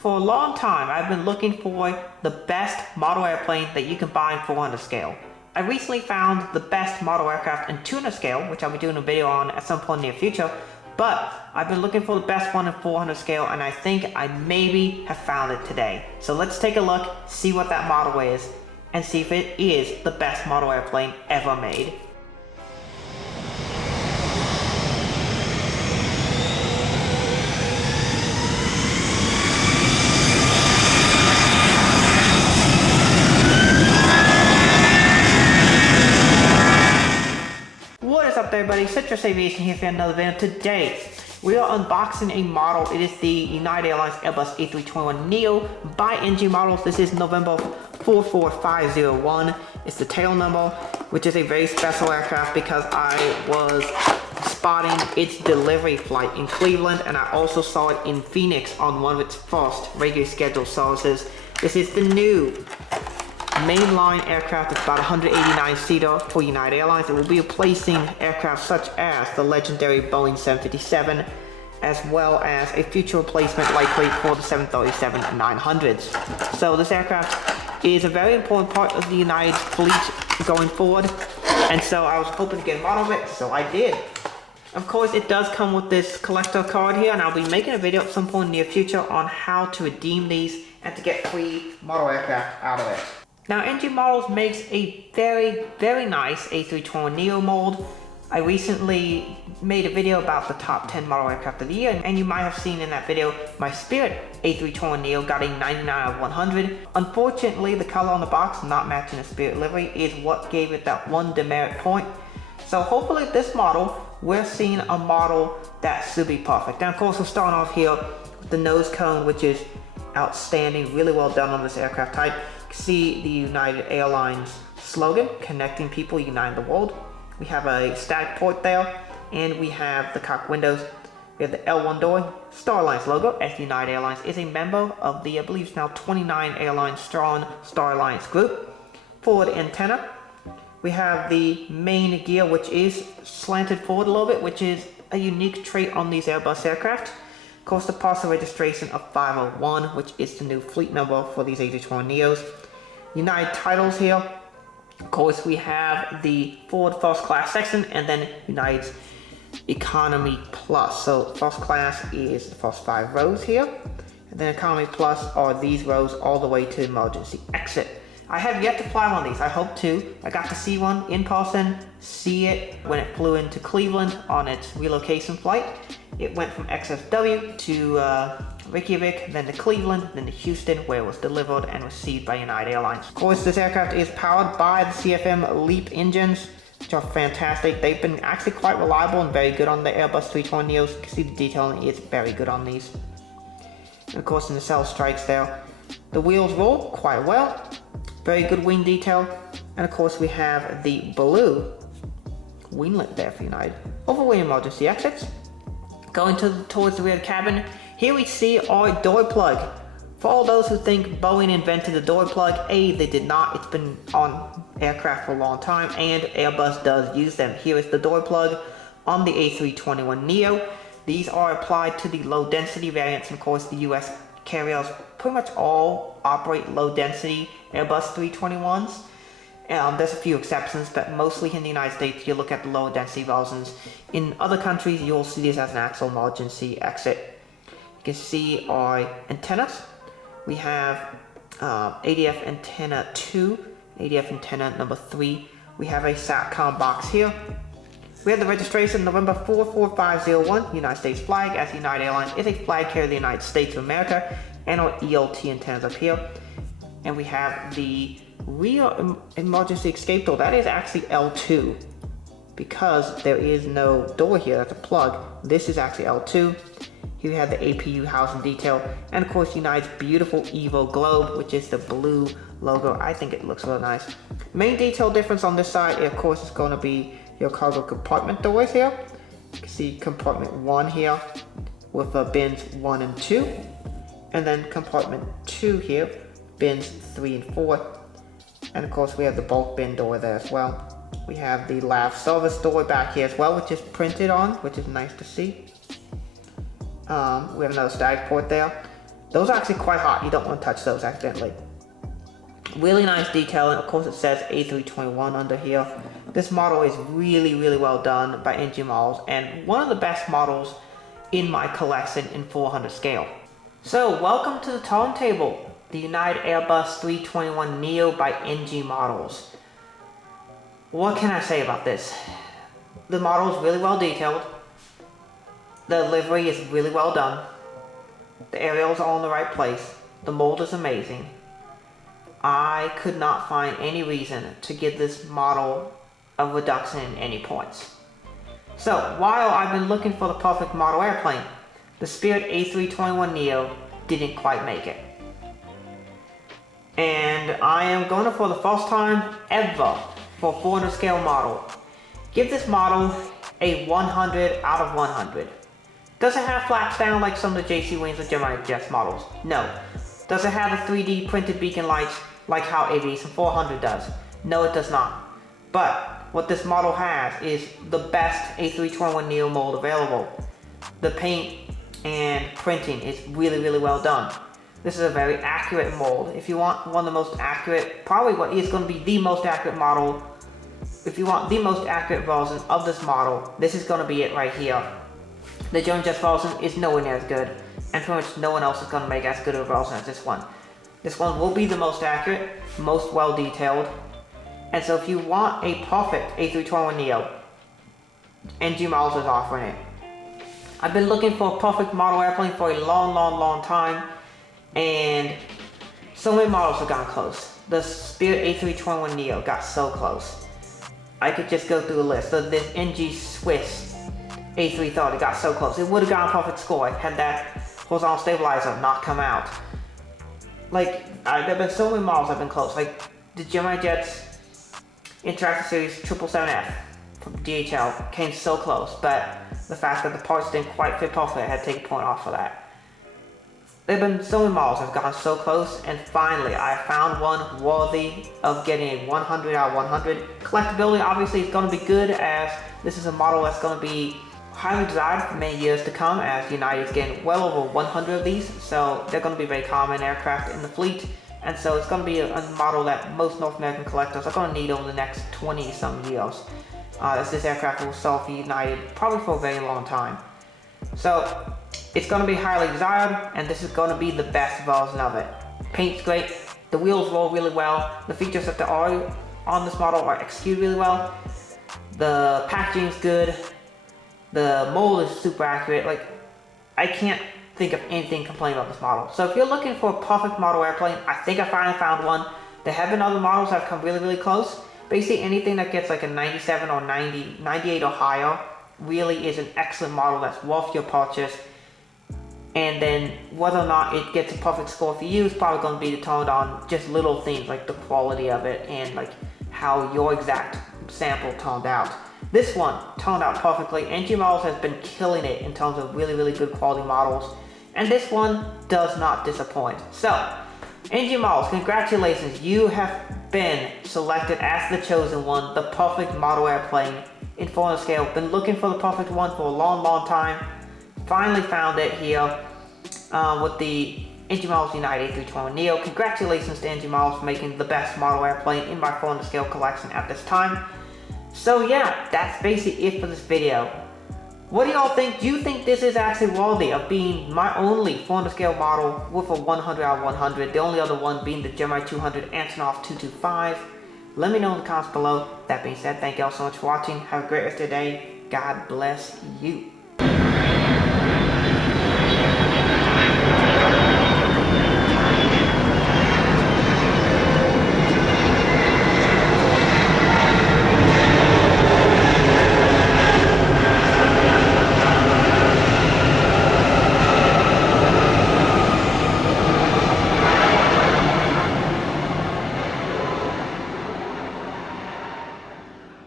For a long time, I've been looking for the best model airplane that you can buy in 400 scale. I recently found the best model aircraft in 200 scale, which I'll be doing a video on at some point in the near future, but I've been looking for the best one in 400 scale, and I think I maybe have found it today. So let's take a look, see what that model is, and see if it is the best model airplane ever made. What is up there, everybody? Citrus Aviation here for another video. Today we are unboxing a model. It is the United Airlines Airbus A321Neo by NG Models. This is November 44501. It's the tail number, which is a very special aircraft because I was spotting its delivery flight in Cleveland, and I also saw it in Phoenix on one of its first regularly scheduled services. This is the new mainline aircraft. It's about 189 seater for United Airlines. It will be replacing aircraft such as the legendary Boeing 757, as well as a future replacement likely for the 737-900s. So this aircraft is a very important part of the United fleet going forward, and so I was hoping to get a model of it, so I did. Of course, it does come with this collector card here, and I'll be making a video at some point in the near future on how to redeem these and to get free model aircraft out of it. Now, NG Models makes a very nice A321Neo mold. I recently made a video about the top 10 model aircraft of the year, and you might have seen in that video my Spirit A321Neo got a 99 out of 100. Unfortunately, the color on the box not matching the Spirit livery is what gave it that one demerit point. So hopefully this model, we're seeing a model that should be perfect. And of course, we're starting off here with the nose cone, which is outstanding, really well done on this aircraft type. See the United Airlines slogan, connecting people, uniting the world. We have a static port there, and we have the cockpit windows. We have the L1 door, Star Alliance logo, as United Airlines is a member of the, I believe it's now 29 airlines strong Star Alliance group. Forward antenna. We have the main gear, which is slanted forward a little bit, which is a unique trait on these Airbus aircraft. Of course, the parcel registration of 501, which is the new fleet number for these A321Neos. United titles here. Of course, we have the forward first class section, and then United's Economy Plus. So first class is the first 5 rows here, and then Economy Plus are these rows all the way to emergency exit. I have yet to fly one of these. I hope to. I got to see one in person, see it when it flew into Cleveland on its relocation flight. It went from XFW to Reykjavik, then to Cleveland, then to Houston, where it was delivered and received by United Airlines. Of course, this aircraft is powered by the CFM LEAP engines, which are fantastic. They've been actually quite reliable and very good on the Airbus A321Neos. You can see the detailing is very good on these. And of course, in the cell strikes there, the wheels roll quite well. Very good wing detail. And of course, we have the blue winglet there for United. Overwing emergency exits. Going towards the rear cabin, here we see our door plug. For all those who think Boeing invented the door plug, A, they did not. It's been on aircraft for a long time, and Airbus does use them. Here is the door plug on the A321Neo. These are applied to the low density variants, and of course the US carriers pretty much all operate low density Airbus 321s. There's a few exceptions, but mostly in the United States, you look at the lower density versions. In other countries, you'll see this as an actual emergency exit. You can see our antennas. We have ADF antenna 2, ADF antenna number 3. We have a SATCOM box here. We have the registration November 44501, United States flag, as United Airlines is a flag carrier of the United States of America, and our ELT antennas up here. And we have the rear emergency escape door. That is actually L2 because there is no door here. That's a plug. This is actually L2. Here we have the APU housing detail, and of course United's beautiful Evo globe, which is the blue logo. I think it looks really nice. Main detail difference on this side, of course, is going to be your cargo compartment doors here. You can see compartment 1 here with bins 1 and 2, and then compartment 2 here, bins 3 and 4. And of course we have the bulk bin door there as well. We have the LAV service door back here as well, which is printed on, which is nice to see. We have another static port there. Those are actually quite hot. You don't want to touch those accidentally. Really nice detailing. Of course, it says A321 under here. This model is really, really well done by NG Models, and one of the best models in my collection in 400 scale. So, welcome to the turntable, the United Airbus A321Neo by NG Models. What can I say about this? The model is really well detailed. The livery is really well done. The aerials are all in the right place. The mold is amazing. I could not find any reason to give this model a reduction in any points. So, while I've been looking for the perfect model airplane, the Spirit A321Neo didn't quite make it. And I am going to, for the first time ever, for a 400 scale model, give this model a 100 out of 100. Does it have flaps down like some of the JC Wings or Gemini Jets models? No. Does it have the 3D printed beacon lights like how Aviation 400 does? No, it does not. But what this model has is the best A321Neo mold available. The paint and printing is really, really well done. This is a very accurate mold. If you want one of the most accurate, probably what is going to be the most accurate model, if you want the most accurate version of this model, this is going to be it right here. The Gemini Jets version is nowhere near as good, and pretty much no one else is going to make as good of a version as this one. This one will be the most accurate, most well detailed, and so if you want a perfect A321Neo, NG Models is offering it. I've been looking for a perfect model airplane for a long time, and so many models have gotten close. The Spirit A321Neo got so close. I could just go through the list. So this NG Swiss A330 got so close. It would have gotten a perfect score had that horizontal stabilizer not come out. Like, there have been so many models that have been close. Like the Gemini Jets Interactive Series 777F from DHL came so close, but the fact that the parts didn't quite fit perfectly, I had to take a point off for that. There have been so many models that have gotten so close, and finally I found one worthy of getting a 100 out of 100. Collectability obviously is going to be good, as this is a model that's going to be highly desired for many years to come, as United is getting well over 100 of these, so they're going to be very common aircraft in the fleet, and so it's going to be a model that most North American collectors are going to need over the next 20 some years, as this aircraft will sell for United probably for a very long time. So it's going to be highly desired, and this is going to be the best version of it. Paint's great, the wheels roll really well, the features that there are on this model are executed really well, the packaging is good, the mold is super accurate. Like, I can't think of anything complaining about this model. So if you're looking for a perfect model airplane, I think I finally found one. There have been other models that have come really close. Basically anything that gets like a 97 or 90, 98 or higher really is an excellent model that's worth your purchase. And then whether or not it gets a perfect score for you is probably going to be determined on just little things like the quality of it and like how your exact sample turned out. This one turned out perfectly. NG Models has been killing it in terms of really good quality models, and this one does not disappoint. So, NG Models, congratulations, you have been selected as the chosen one, the perfect model airplane in 400 scale. Been looking for the perfect one for a long time. Finally found it here with the NG Models United A321Neo. Congratulations to NG Models for making the best model airplane in my 400 scale collection at this time. So yeah, that's basically it for this video. What do y'all think? Do you think this is actually worthy of being my only 400 scale model with a 100 out of 100? The only other one being the Gemini 200 Antonov 225. Let me know in the comments below. That being said, thank y'all so much for watching. Have a great rest of your day. God bless you.